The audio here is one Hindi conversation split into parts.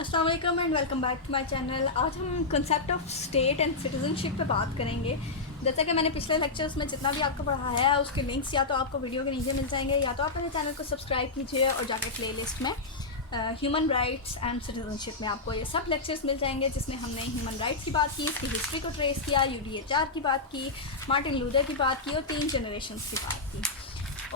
अस्सलाम वालेकुम and welcome back to my channel. आज हम concept of state and citizenship पे बात करेंगे। जैसा कि मैंने पिछले लेक्चर्स में जितना भी आपको पढ़ाया है उसके लिंक्स या तो आपको वीडियो के नीचे मिल जाएंगे या तो आप मेरे चैनल को सब्सक्राइब कीजिए और जाके प्लेलिस्ट में ह्यूमन राइट्स एंड सिटीजनशिप में आपको ये सब लेक्चर्स मिल जाएंगे, जिसमें हमने ह्यूमन राइट्स की बात की, इसकी हिस्ट्री को ट्रेस किया, UDHR की बात की, मार्टिन लूथर की बात की और 3 जनरेशन्स की बात की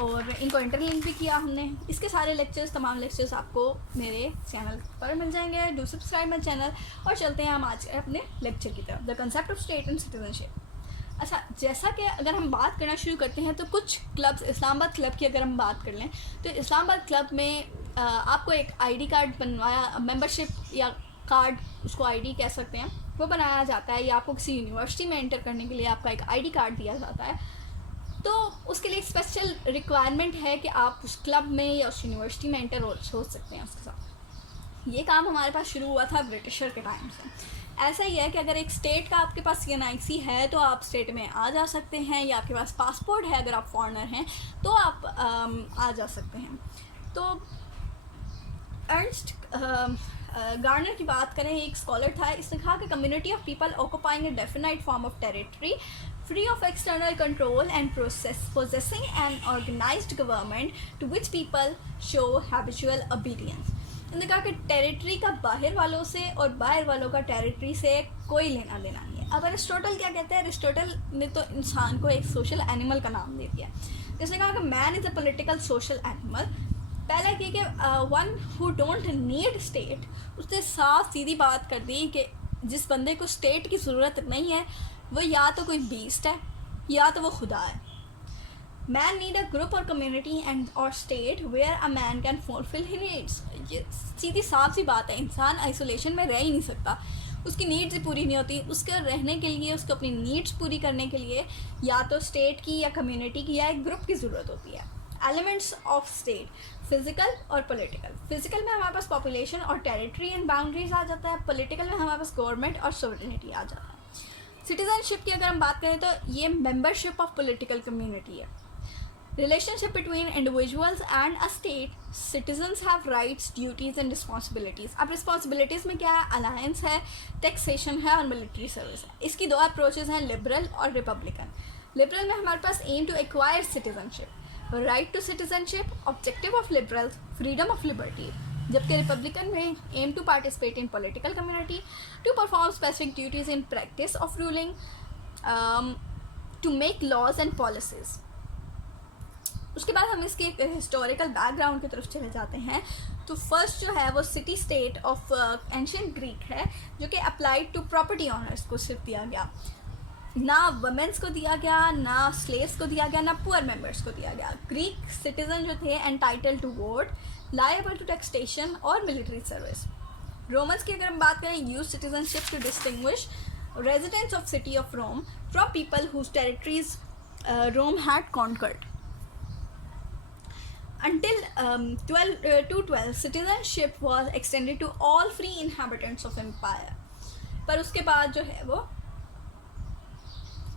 और इनको इंटरलिंक भी किया हमने। इसके सारे लेक्चर्स, तमाम लेक्चर्स आपको मेरे चैनल पर मिल जाएंगे। Do subscribe my channel. और चलते हैं हम आज अपने लेक्चर की तरफ, the concept of state and citizenship. अच्छा, जैसा कि अगर हम बात करना शुरू करते हैं तो कुछ क्लब्स, इस्लामाबाद क्लब की अगर हम बात कर लें तो इस्लामाबाद क्लब में आपको एक ID कार्ड बनवाया, मेंबरशिप या कार्ड, उसको ID कह सकते हैं, वो बनाया जाता है या आपको किसी यूनिवर्सिटी में एंटर करने के लिए आपका एक ID कार्ड दिया जाता है। तो उसके लिए एक स्पेशल रिक्वायरमेंट है कि आप उस क्लब में या उस यूनिवर्सिटी में एंटर हो सकते हैं उसके साथ। ये काम हमारे पास शुरू हुआ था ब्रिटिशर के टाइम से। ऐसा ही है कि अगर एक स्टेट का आपके पास CNIC है तो आप स्टेट में आ जा सकते हैं, या आपके पास पासपोर्ट है अगर आप फॉरेनर हैं तो आप आ जा सकते हैं। तो अर्नस्ट गार्नर की बात करें, एक स्कॉलर था, इसने कहा कि community of people occupying A definite form of territory free of external control and possessing an organized government to which people show habitual obedience। इन्होंने कहा कि टेरिटरी का बाहर वालों से और बाहर वालों का टेरिटरी से कोई लेना देना नहीं है। अब अरिस्टोटल क्या कहते हैं? अरिस्टोटल ने तो इंसान को एक सोशल एनिमल का नाम दे दिया। इसने कहा कि man is a political social animal. पहला ये कि one who don't need state, उसने साफ सीधी बात कर दी कि जिस बंदे को स्टेट की ज़रूरत नहीं है वो या तो कोई बीस्ट है या तो वो खुदा है। मैन नीड अ ग्रुप और कम्युनिटी एंड और state where a man can fulfil he needs. ये सीधी साफ सी बात है। इंसान आइसोलेशन में रह ही नहीं सकता, उसकी नीड्स ही पूरी नहीं होती। उसके रहने के लिए, उसको अपनी नीड्स पूरी करने के लिए या तो स्टेट की या कम्युनिटी की या एक ग्रुप की ज़रूरत होती है। एलिमेंट्स ऑफ स्टेट, फिजिकल और पॉलिटिकल। फिजिकल में हमारे पास पॉपुलेशन और टेरिटरी एंड बाउंड्रीज आ जाता है। पॉलिटिकल में हमारे पास गवर्नमेंट और सॉवरेनिटी आ जाता है। सिटीजनशिप की अगर हम बात करें तो ये मेंबरशिप ऑफ पॉलिटिकल कम्युनिटी है। Relationship between individuals and a state. Citizens have rights, duties and responsibilities. अब रिस्पॉन्सिबिलिटीज़ में क्या है? अलायंस है, टैक्सेशन है और मिलिट्री सर्विस है। इसकी 2 अप्रोचेज हैं, लिबरल और रिपब्लिकन। लिबरल में हमारे पास aim to acquire citizenship, right to citizenship, objective of liberal, freedom of liberty. जबकि रिपब्लिकन में aim to participate in political community, to perform specific duties in practice of ruling, to make laws and policies. उसके बाद हम इसके हिस्टोरिकल बैकग्राउंड की तरफ चले जाते हैं। तो फर्स्ट जो है वो city state of ancient Greek है, जो कि अप्लाइड टू प्रॉपर्टी ऑनर्स को सिर्फ दिया गया, ना वमेंस को दिया गया, ना स्लेव्स को दिया गया, ना पुअर मेंबर्स को दिया गया। ग्रीक सिटीजन जो थे entitle to vote, liable to taxation और मिलिट्री सर्विस। रोमन्स की अगर हम बात करें, use citizenship to distinguish residents of city of Rome from people whose territories Rome had conquered. Until 212 citizenship was extended to all free inhabitants of empire। पर उसके बाद जो है वो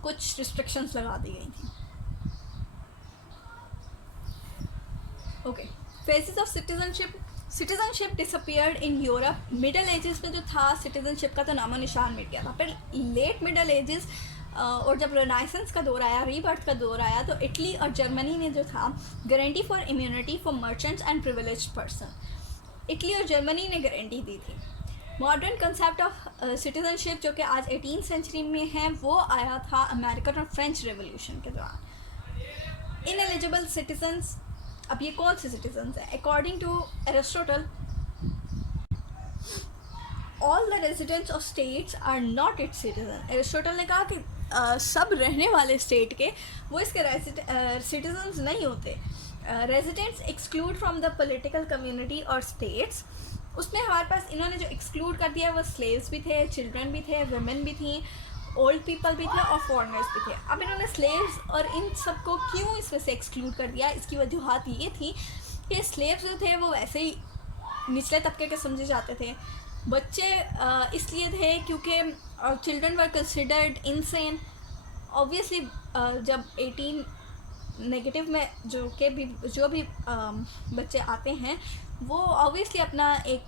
कुछ रिस्ट्रिक्शंस लगा दी गई थी। Okay, faces of citizenship disappeared in Europe. Middle edges में जो था सिटीजनशिप का तो नामो निशान मिट गया था। फिर लेट मिडल एजेस और जब रेनाइसेंस का दौर आया, रीबर्थ का दौर आया, तो इटली और जर्मनी ने जो था guarantee for immunity for merchants and privileged person, Italy और जर्मनी ने गारंटी दी थी। मॉडर्न कंसेप्ट ऑफ सिटीजनशिप जो कि आज 18th सेंचुरी में है, वो आया था अमेरिकन और फ्रेंच रेवोल्यूशन के दौरान। इनएलिजिबल सिटीजन्स, अब ये कौन से सिटीजन्स हैं? According to Aristotle, all the residents of states are not its citizen. Aristotle ने कहा कि सब रहने वाले स्टेट के वो इसके सिटीजन्स नहीं होते। Residents exclude from the political community और स्टेट्स। उसमें हमारे पास इन्होंने जो एक्सक्लूड कर दिया वो स्लेव्स भी थे, चिल्ड्रन भी थे, वुमेन भी थी, ओल्ड पीपल भी थे और फॉरेनर्स भी थे। अब इन्होंने स्लेव्स और इन सबको क्यों इसमें से एक्सक्लूड कर दिया? इसकी वजूहत ये थी कि स्लेव्स जो थे वो वैसे ही निचले तबके के समझे जाते थे। बच्चे इसलिए थे क्योंकि children were considered insane. Obviously जब 18 नेगेटिव में जो भी बच्चे आते हैं वो ऑब्वियसली अपना एक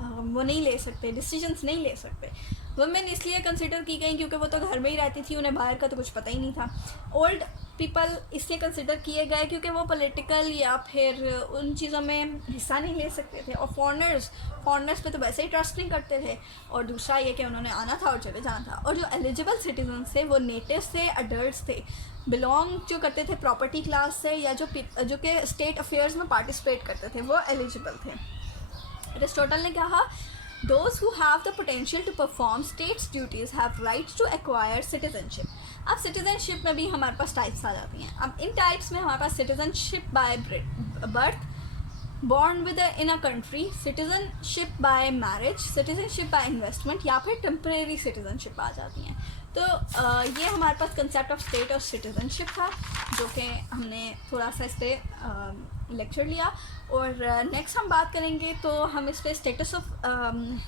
वो नहीं ले सकते, डिसीजंस नहीं ले सकते। वुमेन इसलिए कंसिडर की गई क्योंकि वो तो घर में ही रहती थी, उन्हें बाहर का तो कुछ पता ही नहीं था। ओल्ड पीपल इसलिए कंसिडर किए गए क्योंकि वो पॉलिटिकल या फिर उन चीज़ों में हिस्सा नहीं ले सकते थे। और फॉरनर्स पे तो वैसे ही ट्रस्ट नहीं करते थे। और दूसरा ये कि उन्होंने आना था और चले जाना था। और जो एलिजिबल सिटीजन थे वो नेटिव्स थे, अडल्ट थे, बिलोंग जो करते थे प्रॉपर्टी क्लास से, या जो कि स्टेट अफेयर्स में पार्टिसिपेट करते थे, वो एलिजिबल थे। एरिस्टोटल ने कहा those who have the potential to perform state's duties have rights to acquire citizenship। अब सिटीजनशिप में भी हमारे पास टाइप्स आ जाती हैं। अब इन टाइप्स में हमारे पास citizenship by birth, born within a country, citizenship by marriage, citizenship by investment, या फिर टेम्परेरी सिटीजनशिप आ जाती हैं। तो ये हमारे पास कंसेप्ट ऑफ स्टेट और सिटीजनशिप था, जो कि हमने थोड़ा सा इस पर लेक्चर लिया। और नेक्स्ट हम बात करेंगे तो हम इस पर स्टेटस ऑफ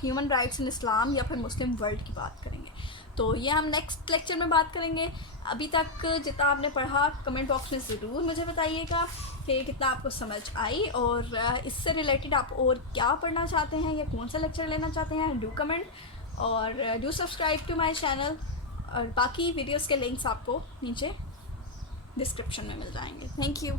ह्यूमन राइट्स इन इस्लाम या फिर मुस्लिम वर्ल्ड की बात करेंगे। तो ये हम नेक्स्ट लेक्चर में बात करेंगे। अभी तक जितना आपने पढ़ा कमेंट बॉक्स में ज़रूर मुझे बताइएगा कि कितना आपको समझ आई, और इससे रिलेटेड आप और क्या पढ़ना चाहते हैं या कौन सा लेक्चर लेना चाहते हैं। डू कमेंट और do subscribe to my channel. और बाकी वीडियोस के लिंक्स आपको नीचे डिस्क्रिप्शन में मिल जाएंगे। Thank you.